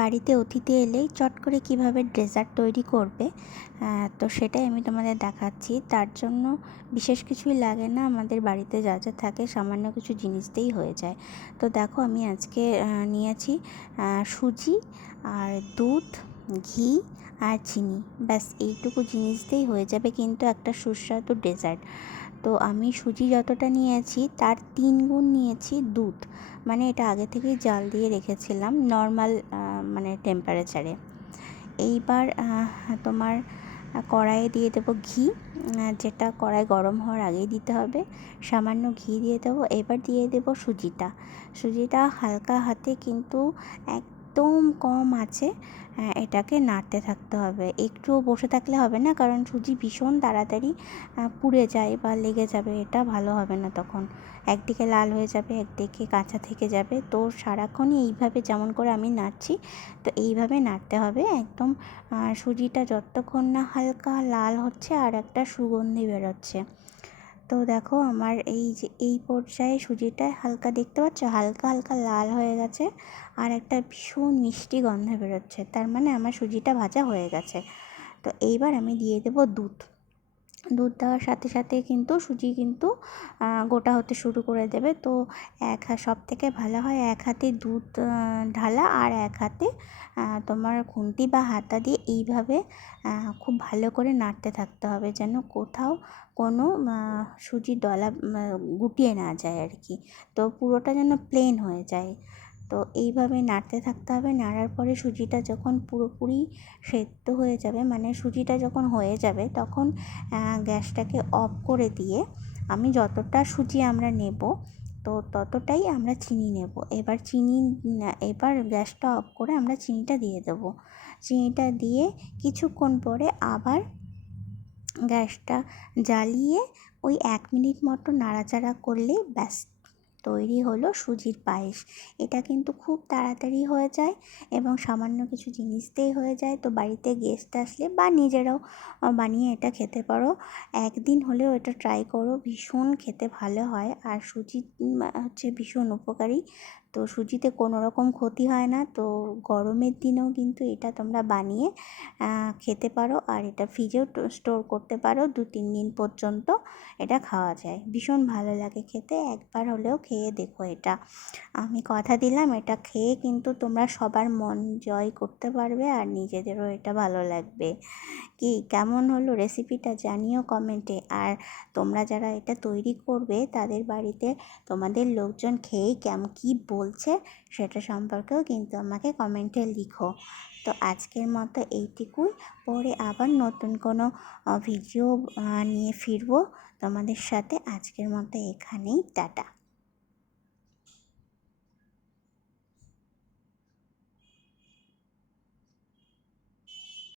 বাড়িতে অতিথি এলেই চট করে কিভাবে ডেজার্ট তৈরি করবে, তো সেটাই আমি তোমাদের দেখাচ্ছি। তার জন্য বিশেষ কিছুই লাগে না, আমাদের বাড়িতে যা যা থাকে সামান্য কিছু জিনিস দিয়েই হয়ে যায়। তো দেখো আমি আজকে নিয়েছি সুজি আর দুধ, ঘি আর চিনি, ব্যাস এইটুকু জিনিস দিয়েই হয়ে যাবে কিন্তু একটা সুস্বাদু ডেজার্ট। তো আমি সুজি যতটা নিয়েছি তার 3 গুণ নিয়েছি দুধ, মানে এটা আগে থেকেই জাল দিয়ে রেখেছিলাম নর্মাল মানে টেম্পারেচারে। এইবার তোমার কড়াইয়ে দিয়ে দেবো ঘি, যেটা কড়াই গরম হওয়ার আগেই দিতে হবে। সামান্য ঘি দিয়ে দেবো। এবার দিয়ে দেবো সুজিটা হালকা হাতে কিন্তু একদম কম আঁচে এটাকে নাড়তে থাকতে হবে। একটুও বসে থাকলে হবে না, কারণ সুজি ভীষণ তাড়াতাড়ি পুড়ে যায় বা লেগে যাবে, এটা ভালো হবে না। তখন একদিকে লাল হয়ে যাবে, একদিকে কাঁচা থেকে যাবে। তো সারাক্ষণই এইভাবে যেমন করে আমি নাড়ছি, তো এইভাবে নাড়তে হবে একদম। সুজিটা যতক্ষণ না হালকা লাল হচ্ছে আর একটা সুগন্ধি বেরোচ্ছে। তো দেখো আমার এই যে এই পর্যায়ে সুজিটা হালকা, দেখতে পাচ্ছ হালকা হালকা লাল হয়ে গেছে আর একটা ভীষণ মিষ্টি গন্ধ বেরোচ্ছে, তার মানে আমার সুজিটা ভাজা হয়ে গেছে। তো এইবার আমি দিয়ে দেবো দুধ। দুধ দেওয়ার সাথে সাথে কিন্তু সুজি কিন্তু গোটা হতে শুরু করে দেবে। তো সব থেকে ভালো হয় এক হাতে দুধ ঢালা আর এক হাতে তোমার খুন্তি বা হাতা দিয়ে এইভাবে খুব ভালো করে নাড়তে থাকতে হবে, যেন কোথাও কোনো সুজির ডলা গুটিয়ে না যায় আর কি। তো পুরোটা যেন প্লেন হয়ে যায়। তো এইভাবে নাড়তে থাকতে হবে। নাড়ার পরে সুজিটা যখন পুরোপুরি সেদ্ধ হয়ে যাবে, মানে সুজিটা যখন হয়ে যাবে, তখন গ্যাসটাকে অফ করে দিয়ে আমি যতটা সুজি আমরা নেব তো ততটাই আমরা চিনি নেব। এবার গ্যাসটা অফ করে আমরা চিনিটা দিয়ে দেবো। চিনিটা দিয়ে কিছুক্ষণ পরে আবার গ্যাসটা জ্বালিয়ে ওই 1 মিনিট মতো নাড়াচাড়া করলেই ব্যাস তৈরি হলো সুজির পায়েস। এটা কিন্তু খুব তাড়াতাড়ি হয়ে যায় এবং সামান্য কিছু জিনিস দিয়েই হয়ে যায়। তো বাড়িতে গেস্ট আসলে বা নিজেরাও বানিয়ে এটা খেতে পারো। একদিন হলেও এটা ট্রাই করো, ভীষণ খেতে ভালো হয়। আর সুজি হচ্ছে ভীষণ উপকারী, তো সুজিতে কোনো রকম ক্ষতি হয় না। তো গরমের দিনেও কিন্তু এটা তোমরা বানিয়ে খেতে পারো, আর এটা ফ্রিজেও স্টোর করতে পারো 2-3 দিন পর্যন্ত এটা খাওয়া যায়। ভীষণ ভালো লাগে খেতে, একবার হলেও খেয়ে দেখো এটা। আমি কথা দিলাম এটা খেয়ে কিন্তু তোমরা সবার মন জয় করতে পারবে আর নিজেদেরও এটা ভালো লাগবে। কি কেমন হলো রেসিপিটা জানিও কমেন্টে। আর তোমরা যারা এটা তৈরি করবে তাদের বাড়িতে তোমাদের লোকজন খেয়ে কী বলছে সেটা সম্পর্কেও কিন্তু আমাকে কমেন্টে লিখো। তো আজকের মতো এইটুকুই, পরে আবার নতুন কোনো ভিডিও নিয়ে ফিরবো তোমাদের সাথে। আজকের মতো এখানেই, টাটা।